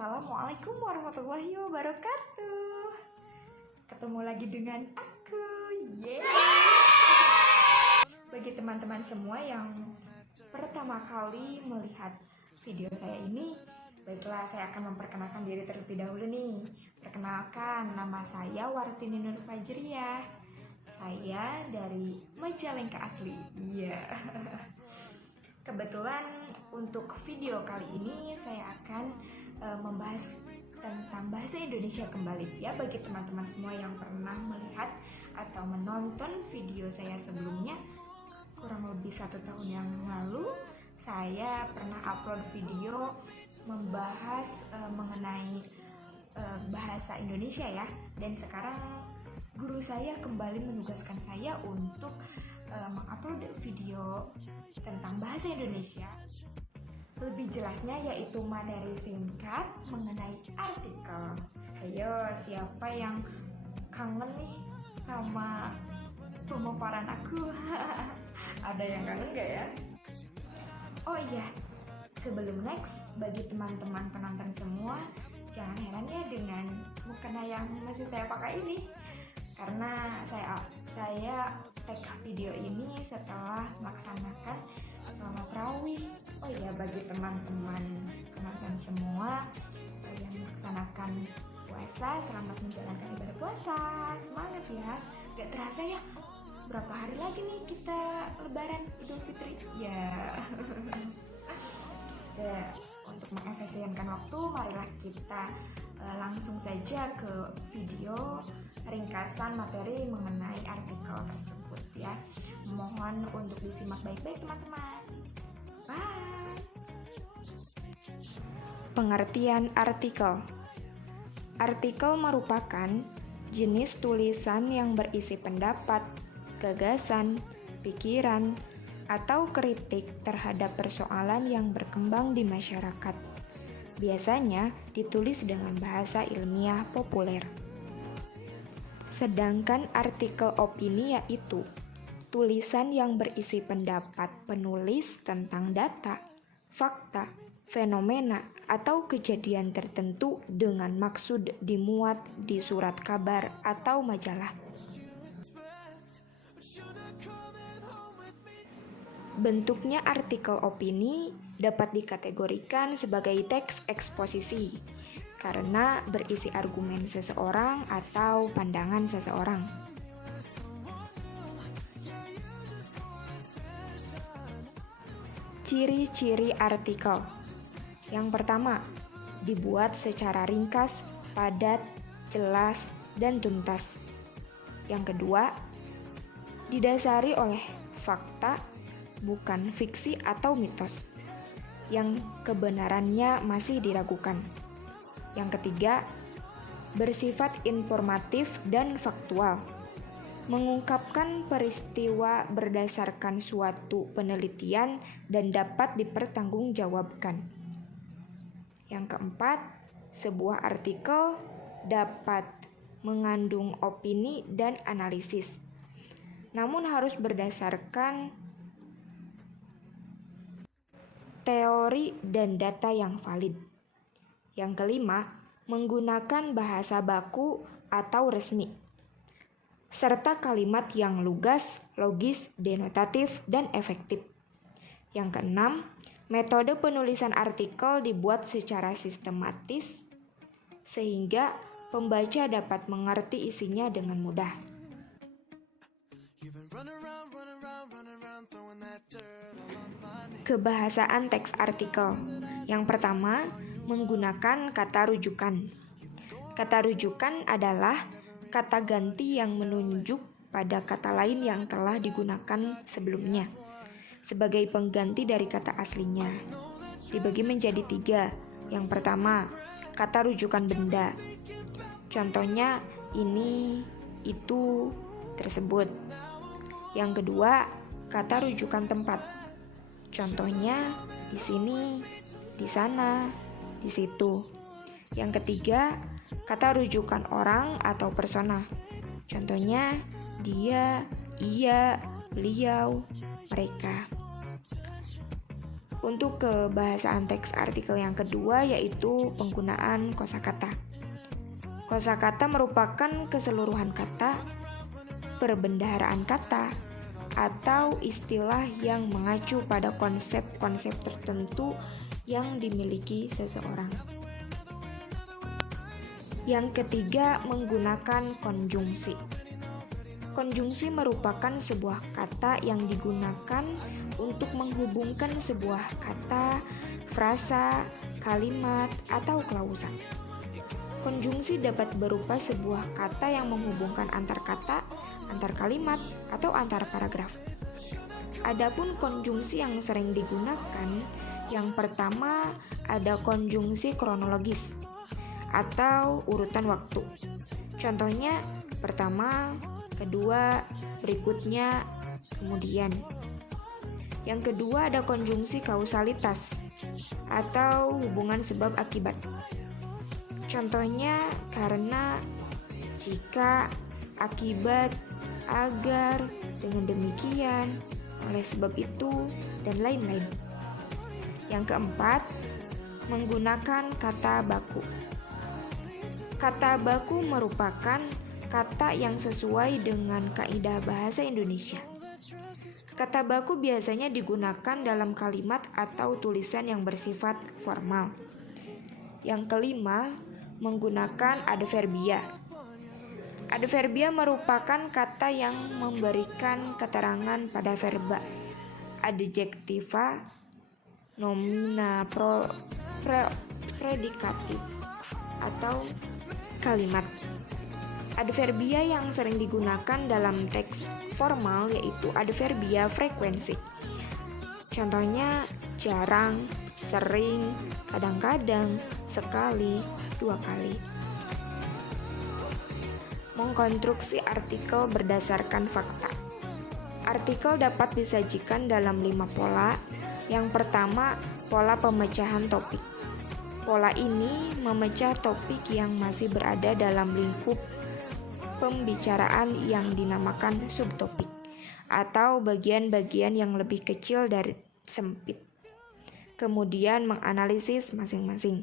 Assalamualaikum warahmatullahi wabarakatuh. Ketemu lagi dengan aku, yeay. Bagi teman-teman semua yang pertama kali melihat video saya ini, baiklah saya akan memperkenalkan diri terlebih dahulu nih. Perkenalkan, nama saya Wartini Nur Fajriyah. Saya dari Majalengka asli. Iya. Kebetulan untuk video kali ini saya akan membahas tentang bahasa Indonesia kembali ya, bagi teman-teman semua yang pernah melihat atau menonton video saya sebelumnya. Kurang lebih 1 tahun yang lalu saya pernah upload video membahas mengenai bahasa Indonesia ya, dan sekarang guru saya kembali menugaskan saya untuk mengupload video tentang bahasa Indonesia. Lebih jelasnya yaitu materi singkat mengenai artikel. Ayo, siapa yang kangen nih sama pemaparan aku? Ada yang kangen gak ya? Oh iya, sebelum next, bagi teman-teman penonton semua, jangan heran ya dengan mukena yang masih saya pakai ini. Karena saya tag video ini setelah melaksanakan sholat tarawih. Oh iya, bagi teman-teman penonton semua yang melaksanakan puasa, selamat menjalankan ibadah puasa. Semangat ya. Gak terasa ya, berapa hari lagi nih kita lebaran Idul Fitri ya. Untuk mengefisienkan waktu, marilah kita langsung saja ke video ringkasan materi mengenai artikel tersebut ya. Mohon untuk disimak baik-baik teman-teman. Bye. Pengertian artikel. Artikel merupakan jenis tulisan yang berisi pendapat, gagasan, pikiran, atau kritik terhadap persoalan yang berkembang di masyarakat. Biasanya ditulis dengan bahasa ilmiah populer. Sedangkan artikel opini yaitu tulisan yang berisi pendapat penulis tentang data, fakta, fenomena, atau kejadian tertentu dengan maksud dimuat di surat kabar atau majalah. Bentuknya artikel opini dapat dikategorikan sebagai teks eksposisi karena berisi argumen seseorang atau pandangan seseorang. Ciri-ciri artikel. Yang pertama, dibuat secara ringkas, padat, jelas, dan tuntas. Yang kedua, didasari oleh fakta, bukan fiksi atau mitos yang kebenarannya masih diragukan. Yang ketiga, bersifat informatif dan faktual, mengungkapkan peristiwa berdasarkan suatu penelitian dan dapat dipertanggungjawabkan. Yang keempat, sebuah artikel dapat mengandung opini dan analisis, namun harus berdasarkan teori dan data yang valid. Yang kelima, menggunakan bahasa baku atau resmi, serta kalimat yang lugas, logis, denotatif, dan efektif. Yang keenam, metode penulisan artikel dibuat secara sistematis sehingga pembaca dapat mengerti isinya dengan mudah. Kebahasaan teks artikel. Yang pertama, menggunakan kata rujukan. Kata rujukan adalah kata ganti yang menunjuk pada kata lain yang telah digunakan sebelumnya sebagai pengganti dari kata aslinya. Dibagi menjadi 3. Yang pertama, kata rujukan benda. Contohnya ini, itu, tersebut. Yang kedua, kata rujukan tempat. Contohnya di sini, di sana, di situ. Yang ketiga, kata rujukan orang atau persona. Contohnya dia, ia, beliau, mereka. Untuk kebahasaan teks artikel yang kedua yaitu penggunaan kosakata. Kosakata merupakan keseluruhan kata, perbendaharaan kata, atau istilah yang mengacu pada konsep-konsep tertentu yang dimiliki seseorang. Yang ketiga, menggunakan konjungsi. Konjungsi merupakan sebuah kata yang digunakan untuk menghubungkan sebuah kata, frasa, kalimat, atau klausa. Konjungsi dapat berupa sebuah kata yang menghubungkan antar kata, antar kalimat, atau antar paragraf. Adapun konjungsi yang sering digunakan, yang pertama ada konjungsi kronologis atau urutan waktu. Contohnya pertama, kedua, berikutnya, kemudian. Yang kedua ada konjungsi kausalitas atau hubungan sebab akibat. Contohnya karena, jika, akibat, agar, dengan demikian, oleh sebab itu, dan lain-lain. Yang keempat, menggunakan kata baku. Kata baku merupakan kata yang sesuai dengan kaidah bahasa Indonesia. Kata baku biasanya digunakan dalam kalimat atau tulisan yang bersifat formal. Yang kelima, menggunakan adverbia. Adverbia merupakan kata yang memberikan keterangan pada verba, adjektiva, nomina, predikatif, atau kalimat. Adverbia yang sering digunakan dalam teks formal yaitu adverbia frekuensi. Contohnya jarang, sering, kadang-kadang, sekali, dua kali. Mengkonstruksi artikel berdasarkan fakta. Artikel dapat disajikan dalam 5 pola. Yang pertama, pola pemecahan topik. Pola ini memecah topik yang masih berada dalam lingkup pembicaraan yang dinamakan subtopik atau bagian-bagian yang lebih kecil dari sempit. Kemudian menganalisis masing-masing.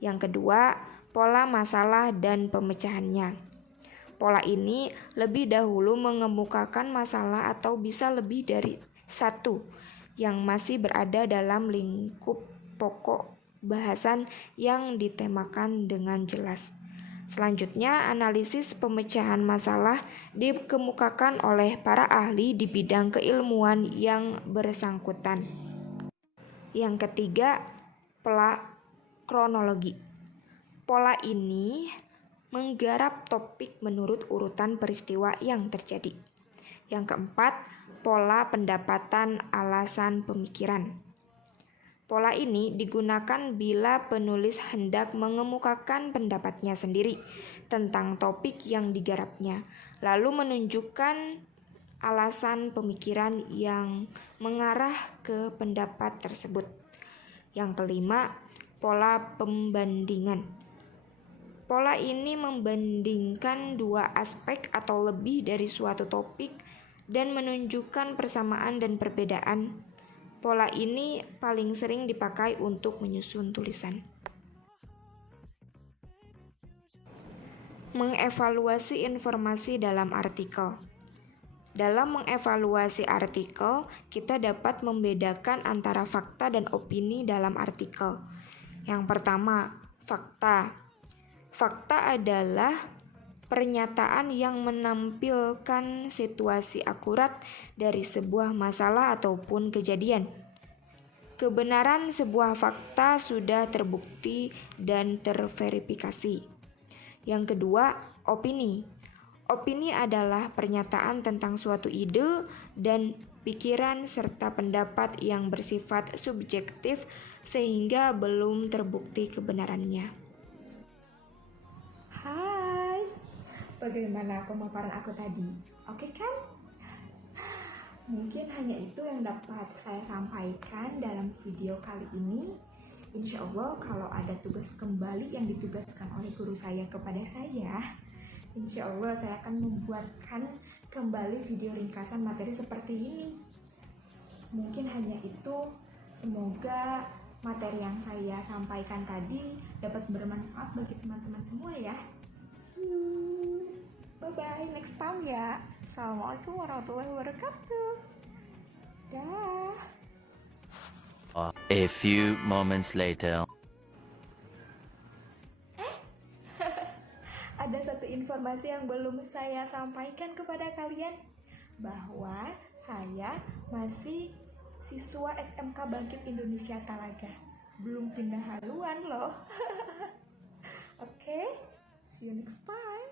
Yang kedua, pola masalah dan pemecahannya. Pola ini lebih dahulu mengemukakan masalah atau bisa lebih dari satu yang masih berada dalam lingkup pokok bahasan yang ditemakan dengan jelas. Selanjutnya, analisis pemecahan masalah dikemukakan oleh para ahli di bidang keilmuan yang bersangkutan. Yang ketiga, pola kronologi. Pola ini menggarap topik menurut urutan peristiwa yang terjadi. Yang keempat, pola pendapatan alasan pemikiran. Pola ini digunakan bila penulis hendak mengemukakan pendapatnya sendiri tentang topik yang digarapnya, lalu menunjukkan alasan pemikiran yang mengarah ke pendapat tersebut. Yang kelima, pola pembandingan. Pola ini membandingkan dua aspek atau lebih dari suatu topik dan menunjukkan persamaan dan perbedaan. Pola ini paling sering dipakai untuk menyusun tulisan. Mengevaluasi informasi dalam artikel. Dalam mengevaluasi artikel, kita dapat membedakan antara fakta dan opini dalam artikel. Yang pertama, fakta. Fakta adalah pernyataan yang menampilkan situasi akurat dari sebuah masalah ataupun kejadian. Kebenaran sebuah fakta sudah terbukti dan terverifikasi. Yang kedua, opini. Opini adalah pernyataan tentang suatu ide dan pikiran serta pendapat yang bersifat subjektif sehingga belum terbukti kebenarannya. Bagaimana pemaparan aku tadi? Oke kan? Mungkin hanya itu yang dapat saya sampaikan dalam video kali ini. Insya Allah kalau ada tugas kembali yang ditugaskan oleh guru saya kepada saya, insya Allah saya akan membuatkan kembali video ringkasan materi seperti ini. Mungkin hanya itu. Semoga materi yang saya sampaikan tadi dapat bermanfaat bagi teman-teman semua ya. Bye-bye, next time ya. Assalamualaikum warahmatullahi wabarakatuh. Dah. A few moments later. Ada satu informasi yang belum saya sampaikan kepada kalian, bahwa saya masih siswa SMK Bangkit Indonesia Talaga. Belum pindah haluan loh. Oke, see you next time.